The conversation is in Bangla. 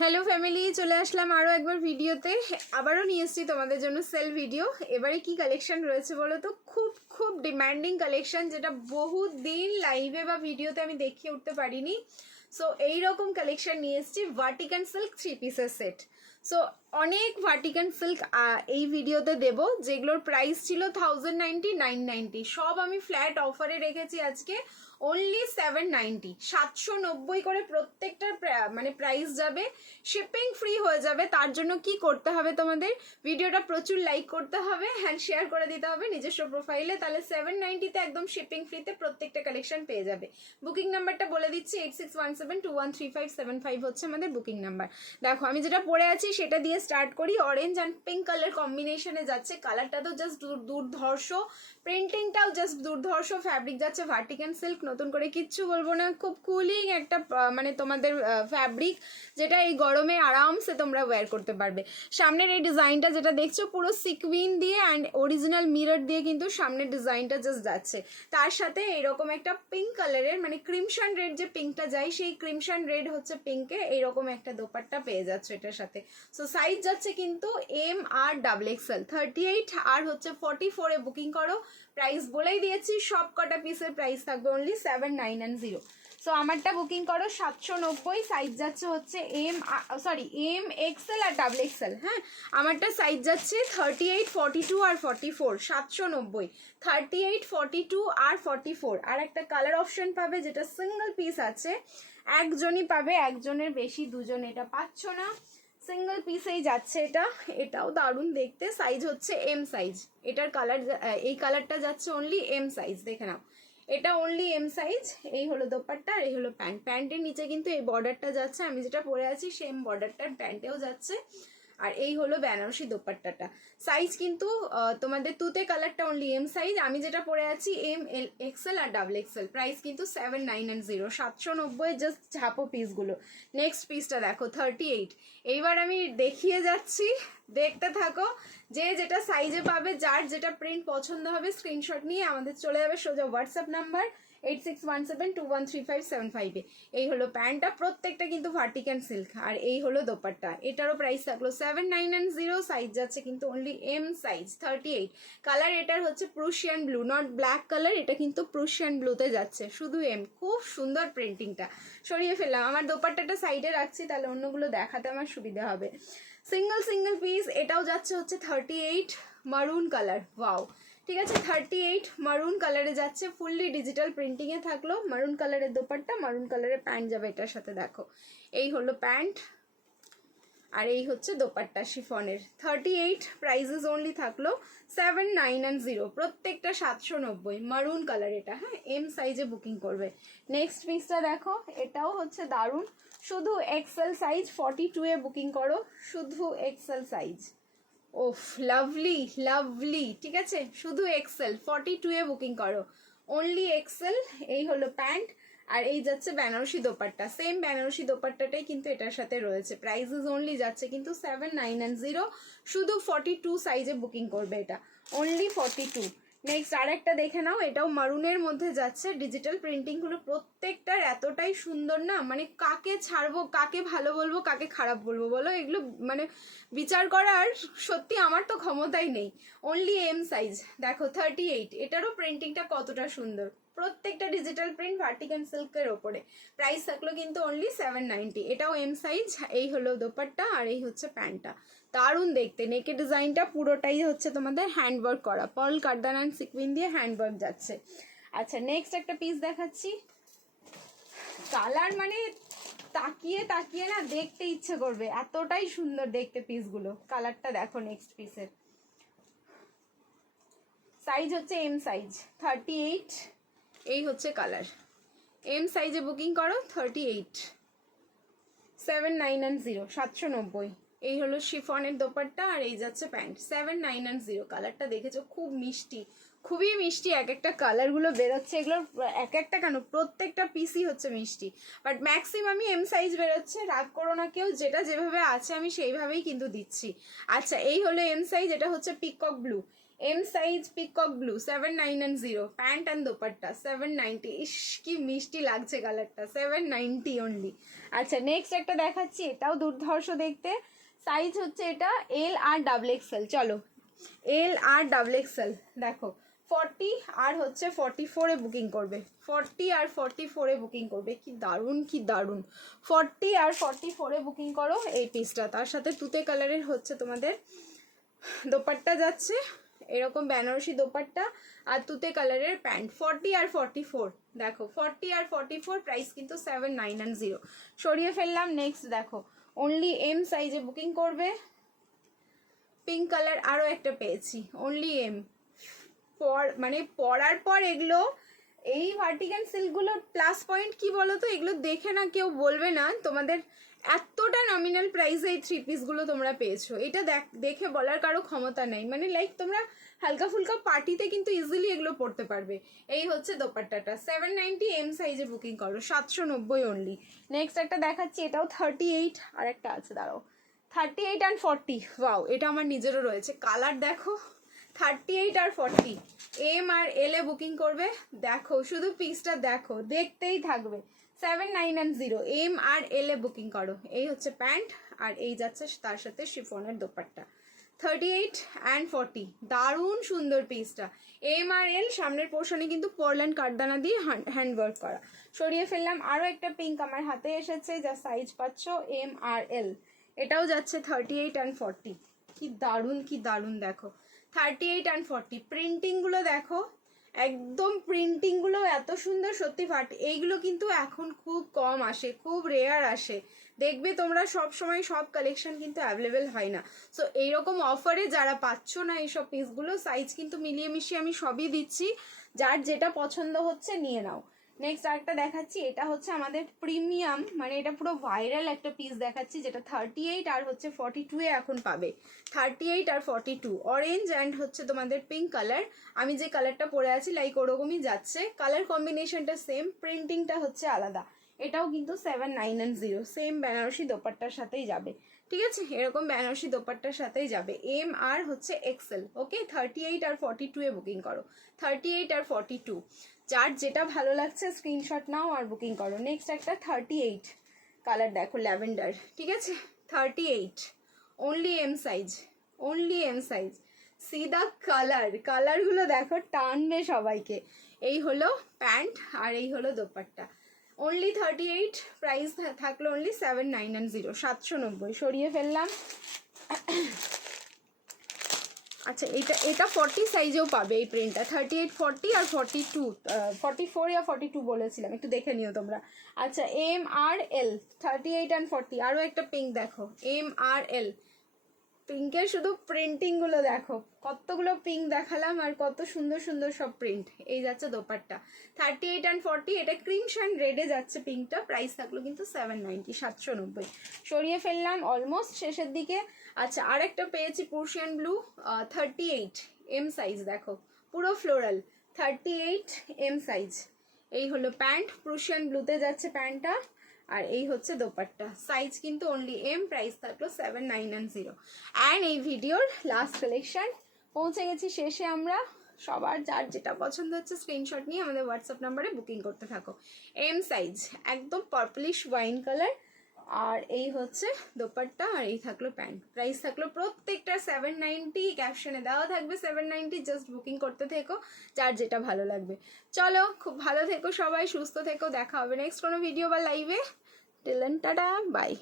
হ্যালো ফ্যামিলি, চলে আসলাম আরও একবার ভিডিওতে। আবারও নিয়ে এসেছি তোমাদের জন্য সেল ভিডিও। এবারে কি কালেকশন রয়েছে বলো তো? খুব খুব ডিমান্ডিং কালেকশন, যেটা বহু দিন লাইভে বা ভিডিওতে আমি দেখিয়ে উঠতে পারিনি। সো এইরকম কালেকশন নিয়ে এসেছি, ভার্টিকান সিল্ক 3 পিসের সেট। সো অনেক ভার্টিকান সিল্ক এই ভিডিওতে দেব, যেগুলোর প্রাইস ছিল 1090, 990। সব আমি ফ্ল্যাট অফারে রেখেছি আজকে অনলি 790, 790 করে প্রত্যেকটার মানে প্রাইস যাবে। শিপিং ফ্রি হয়ে যাবে। তার জন্য কি করতে হবে তোমাদের? ভিডিওটা প্রচুর লাইক করতে হবে অ্যান্ড শেয়ার করে দিতে হবে নিজস্ব প্রোফাইলে, তাহলে 790-তে একদম শিপিং ফ্রিতে প্রত্যেকটা কালেকশন পেয়ে যাবে। বুকিং নাম্বারটা বলে দিচ্ছি, 8617213575 হচ্ছে আমাদের বুকিং নাম্বার। দেখো আমি যেটা পরে আছি সেটা দিয়ে স্টার্ট করি। অরেঞ্জ অ্যান্ড পিঙ্ক কালার কম্বিনেশনে যাচ্ছে। কালারটা তো জাস্ট দুর্ধর্ষ, প্রিন্টিংটাও জাস্ট দুর্ধর্ষ, ফ্যাব্রিক যাচ্ছে ভার্টিকান সিল্ক। নতুন করে কিচ্ছু বলবো না, খুব কুলিং একটা মানে তোমাদের ফ্যাব্রিক, যেটা এই গরমে আরামসে তোমরা ওয়্যার করতে পারবে। সামনের এই ডিজাইনটা যেটা দেখছো পুরো সিকুইন দিয়ে অ্যান্ড অরিজিনাল মিরর দিয়ে কিন্তু সামনের ডিজাইনটা জাস্ট যাচ্ছে। তার সাথে এরকম একটা পিঙ্ক কালারের মানে ক্রিমশন রেড যে পিঙ্কটা যায়, সেই ক্রিমশন রেড হচ্ছে পিঙ্কে এইরকম একটা দোপাট্টা পেয়ে যাচ্ছে এটার সাথে। সো সাইজ যাচ্ছে কিন্তু এম আর XXL 38 আর হচ্ছে 44-এ বুকিং করো। প্রাইস বলেই দিয়েছি, সব কটা পিসের প্রাইস থাকবে অনলি 790। সো আমারটা বুকিং করো 790। সাইজ যাচ্ছে হচ্ছে এম XL আর XXL। হ্যাঁ, আমারটা সাইজ যাচ্ছে 38, 42 আর 44। 790, 38, 42 আর 44। আর একটা কালার অপশন পাবে যেটা সিঙ্গেল পিস আছে, একজনই পাবে, একজনের বেশি দুজন এটা পাচ্ছ না। সিঙ্গেল পিসেই যাচ্ছে এটা। এটাও দারুণ দেখতে। সাইজ হচ্ছে এম সাইজ। এটার কালার, এই কালারটা যাচ্ছে অনলি এম সাইজ, দেখে নাও। এটা অনলি এম সাইজ। এই হলো দোপাট্টা আর এই হলো প্যান্ট। প্যান্টের নিচে কিন্তু এই বর্ডারটা যাচ্ছে, আমি যেটা পরে আছি সেম বর্ডারটা প্যান্টেও যাচ্ছে। আর এই হলো বেনারসি দোপাট্টাটা। সাইজ কিন্তু তোমাদের তুতে কালারটা অনলি এম সাইজ, আমি যেটা পরে আছি এম XL আর XXL। প্রাইস কিন্তু 790, 790 জাস্ট ঝাপো পিসগুলো। নেক্সট পিসটা দেখো 38। এইবার আমি দেখিয়ে যাচ্ছি, দেখতে থাকো। যে যেটা সাইজে পাবে, যার যেটা প্রিন্ট পছন্দ হবে স্ক্রিনশট নিয়ে আমাদের চলে যাবে সোজা হোয়াটসঅ্যাপ নাম্বার 8617213575-এ। এই হলো প্যান্টটা, প্রত্যেকটা কিন্তু ভার্টিকান সিল্ক। আর এই হলো দোপাট্টা, এটারও প্রাইস থাকলো 790। সাইজ যাচ্ছে কিন্তু অনলি এম সাইজ 38। কালার এটার হচ্ছে Prussian blue, not black colour, এটা কিন্তু প্রুশিয়ান ব্লুতে যাচ্ছে, শুধু এম। খুব সুন্দর প্রিন্টিংটা। সরিয়ে ফেললাম, আমার দোপাট্টাটা সাইডে রাখছি, তাহলে অন্যগুলো দেখাতে আমার সুবিধা হবে। Single piece. এটাও যাচ্ছে হচ্ছে 38 মারুন কালার। ওয়াও, ঠিক আছে, 38 মারুন কালারে যাচ্ছে, ফুললি ডিজিটাল প্রিন্টিংয়ে থাকলো। মারুন কালারের দোপাট্টা, মারুন কালারের প্যান্ট যাবে এটার সাথে। দেখো এই হলো প্যান্ট আর এই হচ্ছে দোপাট্টা শিফনের। 38 প্রাইসেস অনলি থাকলো 790, প্রত্যেকটা 790। মারুন কালার এটা। হ্যাঁ, এম সাইজে বুকিং করবে। নেক্সট পিসটা দেখো, এটাও হচ্ছে দারুণ। শুধু XL সাইজ, 42-এ বুকিং করো, শুধু XL সাইজ। ওফ, লাভলি লাভলি। ঠিক আছে, শুধু XL, 42-এ বুকিং করো, অনলি XL। এই হলো প্যান্ট আর এই যাচ্ছে বেনারসি দোপাট্টা। সেম বেনারসি দোপাট্টাটাই কিন্তু এটার সাথে রয়েছে। প্রাইসেস অনলি যাচ্ছে কিন্তু 790, শুধু 42 সাইজে বুকিং করবে এটা, অনলি 42। নেক্সট আর একটা দেখে নাও, এটাও মারুনের মধ্যে যাচ্ছে। ডিজিটাল প্রিন্টিংগুলো প্রত্যেকটার এতটাই সুন্দর না, মানে কাকে ছাড়বো, কাকে ভালো বলবো, কাকে খারাপ বলবো বলো? এগুলো মানে বিচার করার সত্যি আমার তো ক্ষমতাই নেই। Only M size. দেখো 38, এটারও প্রিন্টিংটা কতটা সুন্দর, প্রত্যেকটা ডিজিটাল প্রিন্ট ভার্টিকান সিল্কের ওপরে। প্রাইস থাকলো কিন্তু অনলি 790। এটাও এম সাইজ। এই হলো দোপাট্টা আর এই হচ্ছে প্যান্টটা, দারুণ দেখতে। নেকের ডিজাইনটা পুরোটাই হচ্ছে তোমাদের হ্যান্ডওয়ার্ক করা, পার্ল কারদান অ্যান্ড সিকুইন দিয়ে হ্যান্ডওয়ার্ক যাচ্ছে। আচ্ছা, নেক্সট একটা পিস দেখাচ্ছি। কালার মানে তাকিয়ে তাকিয়ে না দেখতে ইচ্ছে করবে, এতটাই সুন্দর দেখতে পিসগুলো। কালারটা দেখো নেক্সট পিসের। সাইজ হচ্ছে এম সাইজ, 38। এই হচ্ছে কালার, এম সাইজে বুকিং করো, 38, 790, 790। এই হলো শিফনের দোপাট্টা আর এই যাচ্ছে প্যান্ট, 790। কালারটা দেখেছো, খুব মিষ্টি, খুবই মিষ্টি। এক একটা কালারগুলো বেরোচ্ছে, এগুলোর এক একটা কেন, প্রত্যেকটা পিসই হচ্ছে মিষ্টি। বাট ম্যাক্সিমামই এম সাইজ বেরোচ্ছে, রাগ করো না কেউ, যেটা যেভাবে আছে আমি সেইভাবেই কিন্তু দিচ্ছি। আচ্ছা, এই হলো এম সাইজ। এটা হচ্ছে peacock blue. M size peacock blue 790 pant and dupatta 790। ইস কি মিষ্টি লাগছে কালারটা, 790 অনলি। আচ্ছা নেক্সট একটা দেখাচ্ছি, এটাও দুর্ধর্ষ দেখতে। সাইজ হচ্ছে এটা এল আর ডাবল এক্সেল। চলো এল আর ডাবল এক্সেল দেখো 40 আর হচ্ছে 44-এ বুকিং করবে, 40 আর 44-এ বুকিং করবে। কি দারুণ কি দারুণ, 40 আর 44-এ বুকিং করো এই পিসটা। তার সাথে তুতে কালারের হচ্ছে তোমাদের দোপাট্টা যাচ্ছে, এরকম বেনারসি দোপাট্টা আর তুতে কালারের প্যান্ট। 40 আর 44 দেখো, 40 আর 44 প্রাইস কিন্তু 790। সরিয়ে ফেললাম। নেক্সট দেখো অনলি এম সাইজে বুকিং করবে, পিঙ্ক কালার আরও একটা পেয়েছি, অনলি এম। মানে পরার পর এগুলো, এই ভার্টিকান সিল্কগুলোর প্লাস পয়েন্ট কি বলো তো, এগুলো দেখে না কেউ বলবে না তোমাদের এতটা নমিনাল প্রাইসে এই থ্রি পিসগুলো তোমরা পেয়েছো। এটা দেখে বলার কারো ক্ষমতা নেই। মানে লাইক তোমরা হালকা ফুলকা পার্টিতে কিন্তু ইজিলি এগুলো পরতে পারবে। এই হচ্ছে দোপাট্টাটা, 790 এম সাইজে বুকিং করো, 790 অনলি। নেক্সট একটা দেখাচ্ছি, এটাও 38 আর একটা আছে, দাঁড়াও, 38 অ্যান্ড 40। ওয়াও, এটা আমার নিজেরও রয়েছে। কালার দেখো, 38 আর 40 এম আর এল এ বুকিং করবে। দেখো শুধু পিসটা দেখো, দেখতেই থাকবে। 790 এম আর এল এ বুকিং করো। এই হচ্ছে প্যান্ট আর এই যাচ্ছে তার সাথে শিফনের দোপাট্টা, 38 অ্যান্ড 40। দারুণ সুন্দর পিসটা। এম আর এল সামনের পোর্শনে কিন্তু পোর্টল্যান্ড কাঠদানা দিয়ে হ্যান্ডওয়ার্ক করা। সরিয়ে ফেললাম। আরও একটা পিঙ্ক আমার হাতে এসেছে, যা সাইজ পাচ্ছ এম আর এল। এটাও যাচ্ছে 38 অ্যান্ড 40। কি দারুণ কি দারুণ দেখো, 38 অ্যান্ড 40। প্রিন্টিংগুলো দেখো, একদম প্রিন্টিংগুলো এত সুন্দর, সত্যি ফাট। এইগুলো কিন্তু এখন খুব কম আসে, খুব রেয়ার আসে। দেখবে তোমরা সব সময় সব কালেকশন কিন্তু অ্যাভেলেবেল হয় না। সো এইরকম অফারে যারা পাচ্ছ না এইসব পিসগুলো, সাইজ কিন্তু মিলিয়ে মিশিয়ে আমি সবই দিচ্ছি, যার যেটা পছন্দ হচ্ছে নিয়ে নাও। নেক্সট আরেকটা দেখাচ্ছি, এটা হচ্ছে আমাদের প্রিমিয়াম, মানে এটা পুরো ভাইরাল একটা পিস দেখাচ্ছি, যেটা 38 আর হচ্ছে 42-এ এখন পাবে। 38 আর 42 অরেঞ্জ অ্যান্ড হচ্ছে তোমাদের পিঙ্ক কালার। আমি যে কালারটা পরে আছি লাইক ওরকমই যাচ্ছে, কালার কম্বিনেশনটা সেম, প্রিন্টিংটা হচ্ছে আলাদা। এটাও কিন্তু 790 সেম বেনারসি দোপাট্টার সাথেই যাবে। ঠিক আছে, এরকম বেনারসি দোপাট্টার সাথেই যাবে। এম আর হচ্ছে এক্সেল। ওকে, 38 আর 42-এ বুকিং করো, 38 আর 42। যার যেটা ভালো লাগছে স্ক্রিনশট নাও আর বুকিং করো। নেক্সট একটা 38 কালার দেখো, ল্যাভেন্ডার। ঠিক আছে, 38 only M size, only M size. See the colour, কালারগুলো দেখো, টানবে সবাইকে। এই হলো প্যান্ট আর এই হলো দোপাট্টা, অনলি 38। প্রাইস থাকলো অনলি 790, 790। সরিয়ে ফেললাম। আচ্ছা এটা 40 সাইজেও পাবে এই প্রিন্টটা, 38, 40 আর 42, 44 या 42 বলেছিলাম, একটু দেখে নিও তোমরা। আচ্ছা এম আর এল, 38 অ্যান্ড 40। আরও একটা পিঙ্ক দেখো, এম আর এল। পিঙ্কের শুধু প্রিন্টিংগুলো দেখো, কতগুলো পিঙ্ক দেখালাম আর কত সুন্দর সুন্দর সব প্রিন্ট। এই যাচ্ছে দোপাট্টা, 38 অ্যান্ড 40। এটা ক্রিম শাইন রেডে যাচ্ছে পিঙ্কটা। প্রাইস থাকলো কিন্তু 790, 790। সরিয়ে ফেললাম, অলমোস্ট শেষের দিকে। আচ্ছা আর একটা পেয়েছি পার্সিয়ান ব্লু, 38 এম সাইজ দেখো, পুরো ফ্লোরাল, 38 এম সাইজ। এই হলো প্যান্ট, পার্সিয়ান ব্লুতে যাচ্ছে প্যান্টটা, আর এই হচ্ছে দোপাট্টা। সাইজ কিন্তু অনলি এম, প্রাইস থাকলো 790। অ্যান্ড এই ভিডিওর লাস্ট কালেকশন, পৌঁছে গেছি শেষে আমরা। সবার যার যেটা পছন্দ হচ্ছে স্ক্রিনশট নিয়ে আমাদের হোয়াটসঅ্যাপ নাম্বারে বুকিং করতে থাকো। এম সাইজ, একদম পার্পলিশ ওয়াইন কালার, আর এই হচ্ছে দোপাট্টা, আর এই থাকলো প্যান্ট। প্রাইস থাকলো প্রত্যেকটা 790, ক্যাপশনে দেওয়া থাকবে 790। জাস্ট বুকিং করতে থেকো যার যেটা ভালো লাগবে। চলো, খুব ভালো থেকো সবাই, সুস্থ থেকো, দেখা হবে নেক্সট কোনো ভিডিও বা লাইভে। Till then tata, by.